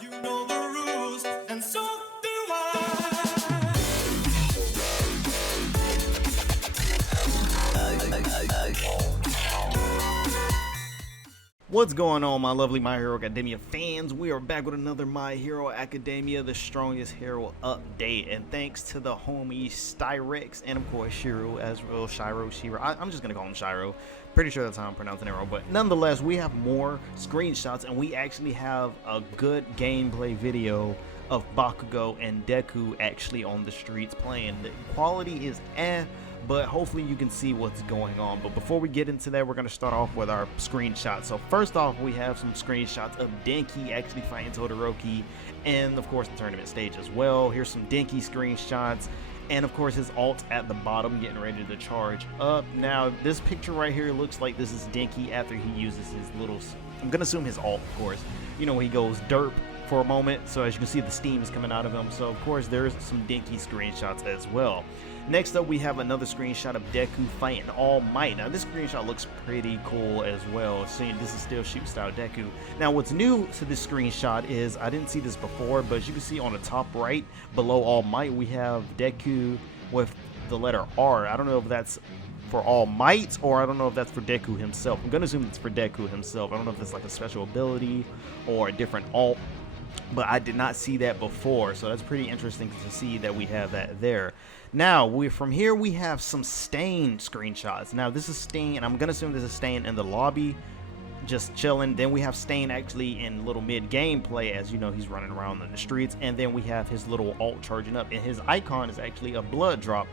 You know the rules, and so do I. What's going on, my lovely My Hero Academia fans? We are back with another My Hero Academia, the strongest hero update. And thanks to the homie Styrex and of course Shiro as well. Shiro. I'm just gonna call him Shiro. Pretty sure that's how I'm pronouncing it wrong. But nonetheless, we have more screenshots and we actually have a good gameplay video of Bakugo and Deku actually on the streets playing. The quality is but hopefully you can see what's going on. But before we get into that, we're going to start off with our screenshots. So first off, we have some screenshots of Denki actually fighting Todoroki, and of course the tournament stage as well. Here's some Denki screenshots, and of course his ult at the bottom getting ready to charge up. Now this picture right here looks like this is Denki after he uses his little, I'm gonna assume his ult, of course, you know, when he goes derp for a moment. So as you can see, the steam is coming out of him. So of course there's some Denki screenshots as well. Next up, we have another screenshot of Deku fighting All Might. Now this screenshot looks pretty cool as well, seeing this is still shoot style Deku. Now what's new to this screenshot is, I didn't see this before, but as you can see on the top right below All Might, we have Deku with the letter R. I don't know if that's for All Might, or I don't know if that's for Deku himself. I'm gonna assume it's for Deku himself. I don't know if it's like a special ability or a different alt, but I did not see that before, so that's pretty interesting to see that we have that there. Now from here we have some Stain screenshots. Now this is Stain, and I'm gonna assume this is Stain in the lobby just chilling. Then we have Stain actually in little mid gameplay, as you know, he's running around in the streets, and then we have his little ult charging up, and his icon is actually a blood drop,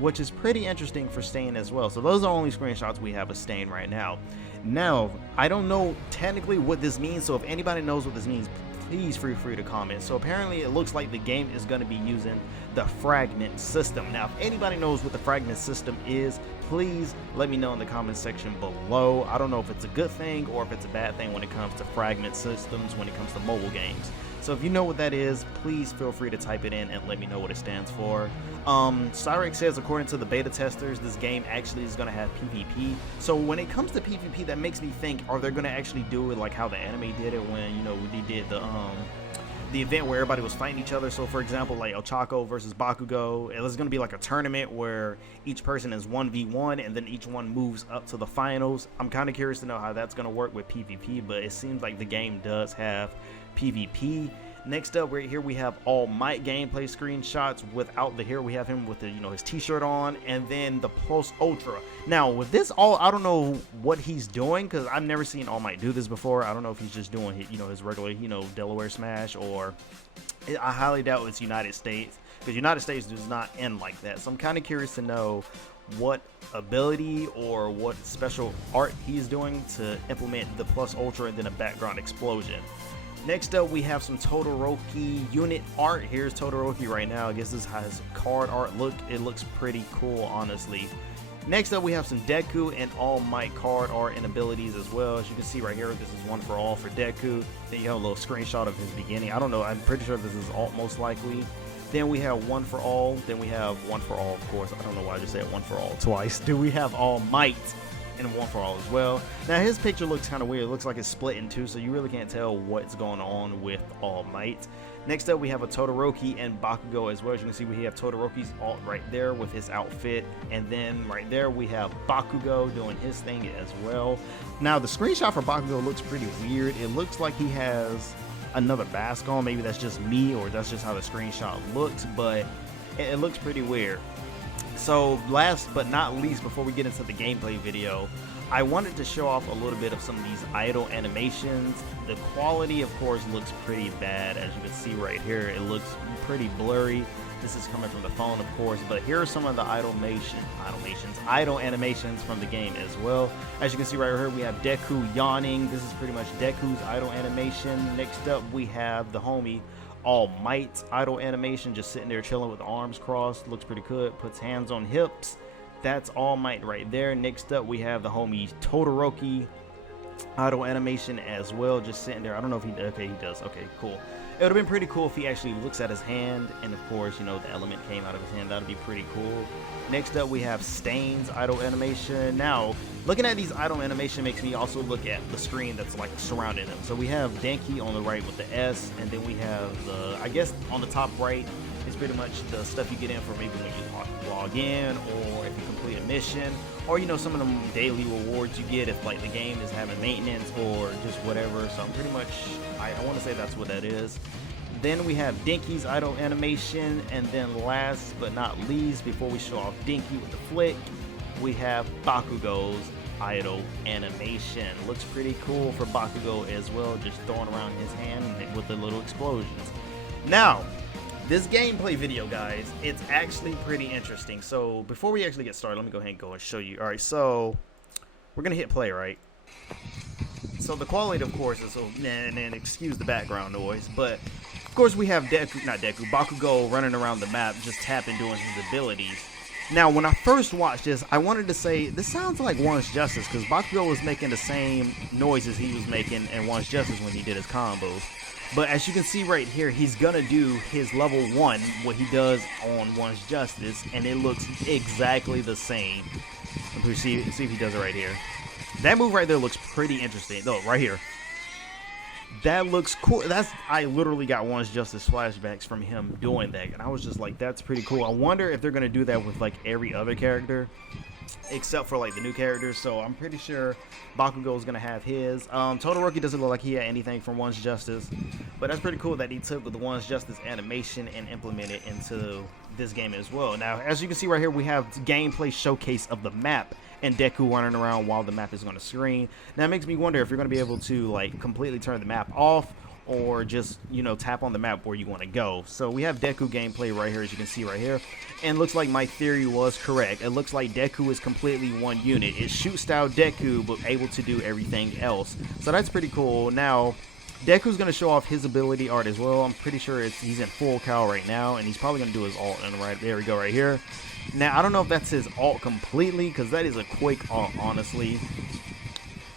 which is pretty interesting for Stain as well. So those are only screenshots we have of Stain right now. Now I don't know technically what this means, so if anybody knows what this means, please feel free to comment. So apparently it looks like the game is going to be using the fragment system. Now if anybody knows what the fragment system is, please let me know in the comment section below. I don't know if it's a good thing or if it's a bad thing when it comes to fragment systems, when it comes to mobile games. So if you know what that is, please feel free to type it in and let me know what it stands for. Cyrex says, according to the beta testers, this game actually is going to have PvP. So when it comes to PvP, that makes me think, are they going to actually do it like how the anime did it when, you know, they did the event where everybody was fighting each other? So for example, like Ochako versus Bakugo, it's going to be like a tournament where each person is 1v1 and then each one moves up to the finals. I'm kind of curious to know how that's going to work with PvP, but it seems like the game does have PvP. Next up right here we have All Might gameplay screenshots. Without the hair, we have him with the, you know, his t-shirt on, and then the Plus Ultra. Now with this all, I don't know what he's doing, because I've never seen All Might do this before. I don't know if he's just doing, you know, his regular, you know, Delaware Smash, or I highly doubt it's United States, because United States does not end like that. So I'm kind of curious to know what ability or what special art he's doing to implement the Plus Ultra and then a background explosion. Next up, we have some Todoroki unit art. Here's Todoroki right now. I guess this has card art look. It looks pretty cool, honestly. Next up, we have some Deku and All Might card art and abilities as well. As you can see right here, this is one for all for Deku. Then you have a little screenshot of his beginning. I don't know. I'm pretty sure this is alt most likely. Then we have one for all. Then we have one for all, of course. I don't know why I just said one for all twice. Do we have All Might and one for all as well? Now his picture looks kind of weird. It looks like it's split in two, so you really can't tell what's going on with All Might. Next up, we have a Todoroki and Bakugo as well. As you can see, we have Todoroki's alt right there with his outfit, and then right there we have Bakugo doing his thing as well. Now the screenshot for Bakugo looks pretty weird. It looks like he has another mask on. Maybe that's just me, or that's just how the screenshot looks, but it looks pretty weird. So last but not least, before we get into the gameplay video, I wanted to show off a little bit of some of these idle animations. The quality, of course, looks pretty bad. As you can see right here, it looks pretty blurry. This is coming from the phone, of course, but here are some of the idle animations from the game as well. As you can see right here, we have Deku yawning. This is pretty much Deku's idle animation. Next up, we have the homie All Might's idle animation, just sitting there chilling with arms crossed. Looks pretty good. Puts hands on hips. That's All Might right there. Next up, we have the homie Todoroki idle animation as well, just sitting there. I don't know if he, okay, he does. Okay, cool. It would have been pretty cool if he actually looks at his hand, and of course, you know, the element came out of his hand. That would be pretty cool. Next up, we have Stain's idle animation. Now, looking at these idle animation makes me also look at the screen that's like surrounding them. So we have Denki on the right with the S, and then we have the, I guess on the top right is pretty much the stuff you get in for maybe when you log in, or if you complete a mission, or you know, some of them daily rewards you get if like the game is having maintenance or just whatever. So I'm pretty much, I want to say that's what that is. Then we have Denki's idle animation, and then last but not least, before we show off Denki with the flick, we have Bakugo's idle animation. Looks pretty cool for Bakugo as well, just throwing around his hand with the little explosions. Now, this gameplay video, guys, it's actually pretty interesting. So before we actually get started, let me go ahead and go and show you. All right, so we're gonna hit play, right? So the quality, of course, is, and excuse the background noise, but of course we have Bakugo running around the map, just tapping, doing his abilities. Now, when I first watched this, I wanted to say, this sounds like One's Justice, because Bakugo was making the same noises he was making in One's Justice when he did his combos. But as you can see right here, he's gonna do his level 1, what he does on One's Justice, and it looks exactly the same. Let's see if he does it right here. That move right there looks pretty interesting. No, right here. That looks cool. I literally got One's Justice flashbacks from him doing that, and I was just like, that's pretty cool. I wonder if they're gonna do that with like every other character, except for like the new characters. So I'm pretty sure Bakugo is gonna have his. Todoroki doesn't look like he had anything from One's Justice, but that's pretty cool that he took the One's Justice animation and implemented into this game as well. Now, as you can see right here, we have gameplay showcase of the map and Deku running around while the map is on the screen. Now it makes me wonder if you're going to be able to like completely turn the map off, or just, you know, tap on the map where you want to go. So we have Deku gameplay right here, as you can see right here, and looks like my theory was correct. It looks like Deku is completely one unit. It's shoot style Deku, but able to do everything else. So that's pretty cool. Now, Deku's going to show off his ability art as well. I'm pretty sure he's in full cow right now, and he's probably going to do his alt. And right there we go right here. Now, I don't know if that's his alt completely, because that is a quick alt, honestly.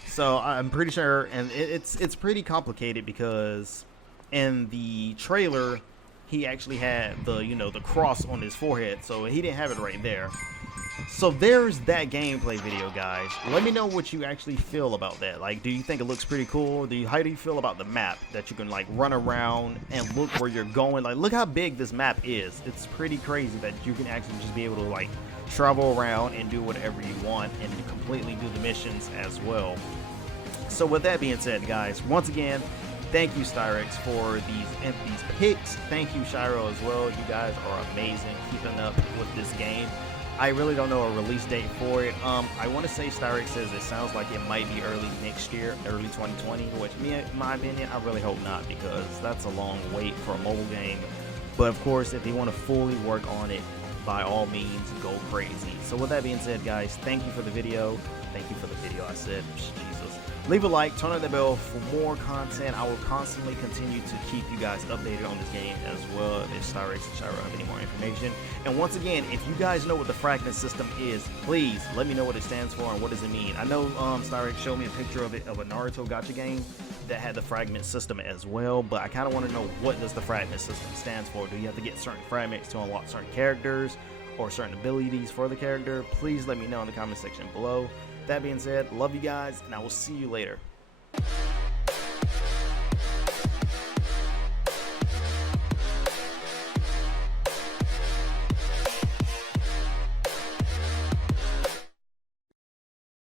So I'm pretty sure, and it's pretty complicated, because in the trailer he actually had the, you know, the cross on his forehead, so he didn't have it right there. So there's that gameplay video, guys. Let me know what you actually feel about that. Like, do you think it looks pretty cool? How do you feel about the map, that you can like run around and look where you're going? Like, look how big this map is. It's pretty crazy that you can actually just be able to like travel around and do whatever you want and completely do the missions as well. So with that being said, guys, once again, thank you, Styrex, for these picks. Thank you, Shiro, as well. You guys are amazing keeping up with this game. I really don't know a release date for it. I want to say Styrex says it sounds like it might be early next year, early 2020, which, in my opinion, I really hope not, because that's a long wait for a mobile game. But of course, if you want to fully work on it, by all means, go crazy. So with that being said, guys, thank you for the video. Thank you for the video, I said. Jesus. Leave a like, turn on the bell for more content. I will constantly continue to keep you guys updated on this game, as well if Styrex and Shiro have any more information. And once again, if you guys know what the fragment system is, please let me know what it stands for and what does it mean. I know Styrex showed me a picture of it, of a Naruto gacha game that had the fragment system as well, but I kind of want to know, what does the fragment system stands for? Do you have to get certain fragments to unlock certain characters or certain abilities for the character? Please let me know in the comment section below. That being said, love you guys, and I will see you later.